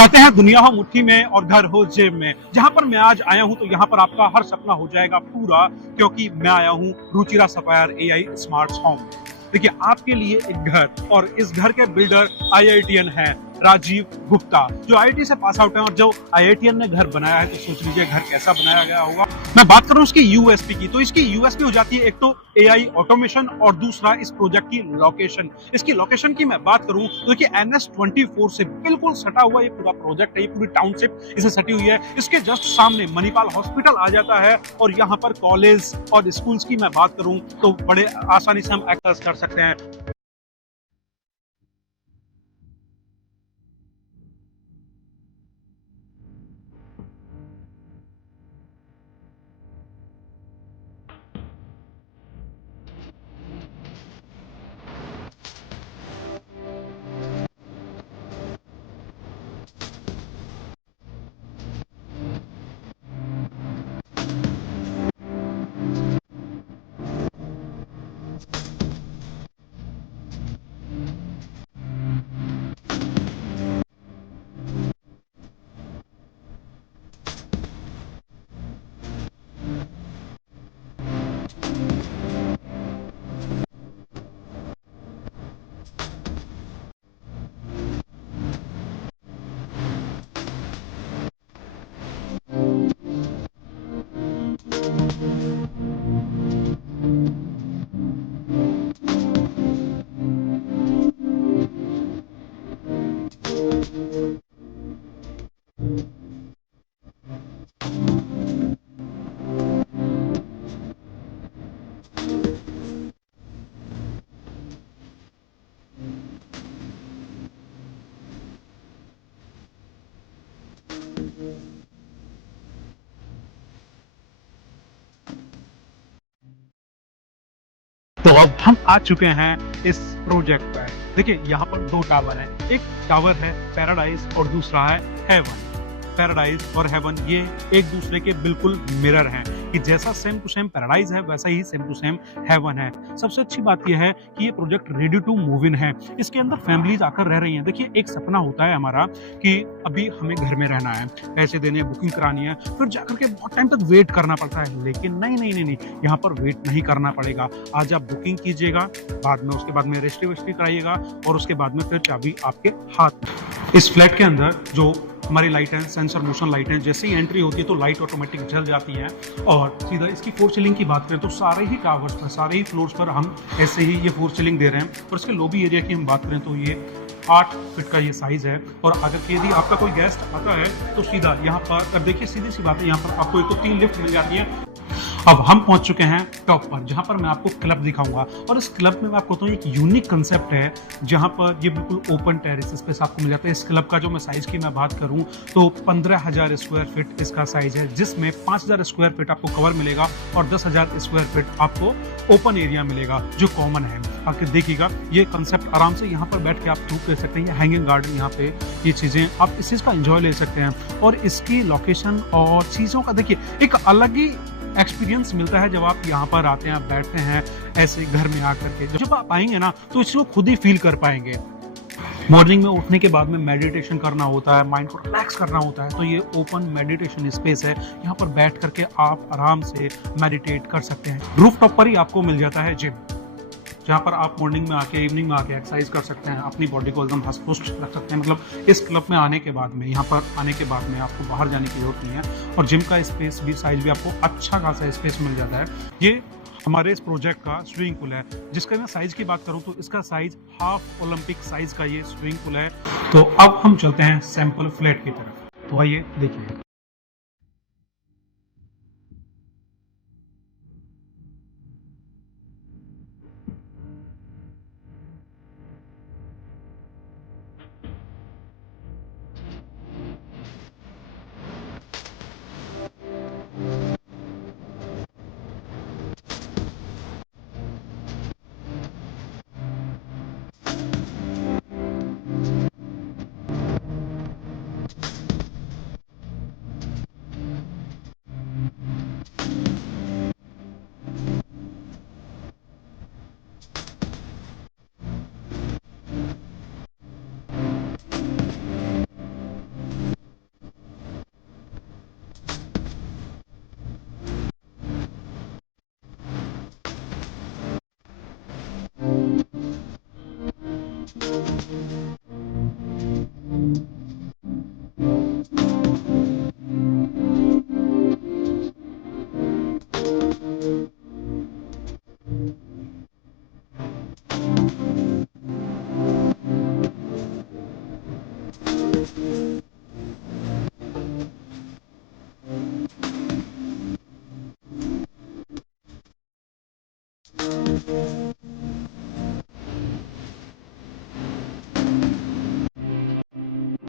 कहते हैं दुनिया हो मुट्ठी में और घर हो जेब में। जहां पर मैं आज आया हूं तो यहां पर आपका हर सपना हो जाएगा पूरा, क्योंकि मैं आया हूं Ruchira sapphire AI smart home. देखिए, आपके लिए एक घर, और इस घर के बिल्डर आईआईटीएन है राजीव गुप्ता, जो आईआईटी से पास आउट है। और जो आईआईटीएन ने घर बनाया है तो सोच लीजिए घर कैसा बनाया गया होगा। मैं बात करूं इसकी यूएसपी की, तो इसकी यूएसपी हो जाती है एक तो एआई ऑटोमेशन, और दूसरा इस प्रोजेक्ट की लोकेशन। इसकी लोकेशन की मैं बात करूं तो देखिए NH24 से बिल्कुल सटा हुआ ये पूरा प्रोजेक्ट है, ये पूरी टाउनशिप इसे सटी हुई है। इसके जस्ट सामने मणिपाल हॉस्पिटल आ जाता है, और यहाँ पर कॉलेज और स्कूल्स की मैं बात करूं तो बड़े आसानी से हम एक्सेस कर सकते हैं। तो अब हम आ चुके हैं इस प्रोजेक्ट पर। देखिए, यहाँ पर दो टावर हैं। एक टावर है पैराडाइज और दूसरा है हेवन। पैराडाइज और हेवन ये एक दूसरे के बिल्कुल मिरर हैं, कि जैसा सेम टू सेम पैराडाइज है वैसा ही सेम टू सेम हेवन है। सबसे अच्छी बात यह है कि ये project ready to move in है। इसके अंदर फैमिलीज आकर रह रही हैं। देखिए, एक सपना होता है हमारा कि अभी हमें घर में रहना है, पैसे देने, बुकिंग करानी है, फिर जाकर के बहुत टाइम तक वेट करना पड़ता है। लेकिन नहीं नहीं नहीं नहीं, यहाँ पर वेट नहीं करना पड़ेगा। आज आप बुकिंग कीजिएगा, बाद में उसके बाद में रजिस्ट्री वजिस्ट्री कराइएगा, और उसके बाद में फिर चाबी आपके हाथ में। इस फ्लैट के अंदर जो हमारी लाइट है, सेंसर मोशन लाइट है, जैसे ही एंट्री होती है तो लाइट ऑटोमेटिक जल जाती है। और सीधा इसकी फोर सीलिंग की बात करें तो सारे ही टावर्स पर, सारे ही फ्लोर्स पर हम ऐसे ही ये फोर सीलिंग दे रहे हैं। और इसके लॉबी एरिया की हम बात करें तो ये 8 फीट का ये साइज है। और अगर यदि आपका कोई गेस्ट आता है तो सीधा यहाँ पर, अब देखिए सीधी सी बात है, यहाँ पर आपको एक तो 3 लिफ्ट मिल जाती है। अब हम पहुंच चुके हैं टॉप पर, जहां पर मैं आपको क्लब दिखाऊंगा। और इस क्लब में मैं आपको बताऊं, एक यूनिक कंसेप्ट है जहां पर ये बिल्कुल ओपन टेरेस स्पेस आपको मिल जाता है। इस क्लब का जो मैं साइज की मैं बात करूं तो 15,000 स्क्वायर फीट इसका साइज है, जिसमें 5,000 स्क्वायर फीट आपको कवर मिलेगा और 10,000 स्क्वायर फीट आपको ओपन एरिया मिलेगा जो कॉमन है। आके देखिएगा, ये कंसेप्ट आराम से यहाँ पर बैठ के आप शूट कर सकते हैं। ये हैंगिंग गार्डन, यहाँ पे ये चीजें आप इस चीज का एंजॉय ले सकते हैं। और इसकी लोकेशन और चीजों का देखिए एक अलग ही एक्सपीरियंस मिलता है जब आप यहाँ पर आते हैं, आप बैठते हैं ऐसे घर में आकर के। जब आप आएंगे ना तो इसको खुद ही फील कर पाएंगे। मॉर्निंग में उठने के बाद में मेडिटेशन करना होता है, माइंड को रिलैक्स करना होता है, तो ये ओपन मेडिटेशन स्पेस है। यहाँ पर बैठ करके आप आराम से मेडिटेट कर सकते हैं। रूफ टॉप पर ही आपको मिल जाता है जिम, जहाँ पर आप मॉर्निंग में आके, इवनिंग में आके एक्सरसाइज कर सकते हैं, अपनी बॉडी को एकदम हस्त पुष्ट रख सकते हैं। मतलब इस क्लब में आने के बाद में, यहाँ पर आने के बाद में आपको बाहर जाने की जरूरत नहीं है। और जिम का स्पेस भी, साइज भी आपको अच्छा खासा स्पेस मिल जाता है। ये हमारे इस प्रोजेक्ट का स्विमिंग पूल है, जिसका मैं साइज की बात करूं तो इसका साइज हाफ ओलंपिक साइज का ये स्विमिंग पूल है। तो अब हम चलते हैं सैंपल फ्लैट की तरफ, तो आइए देखिए।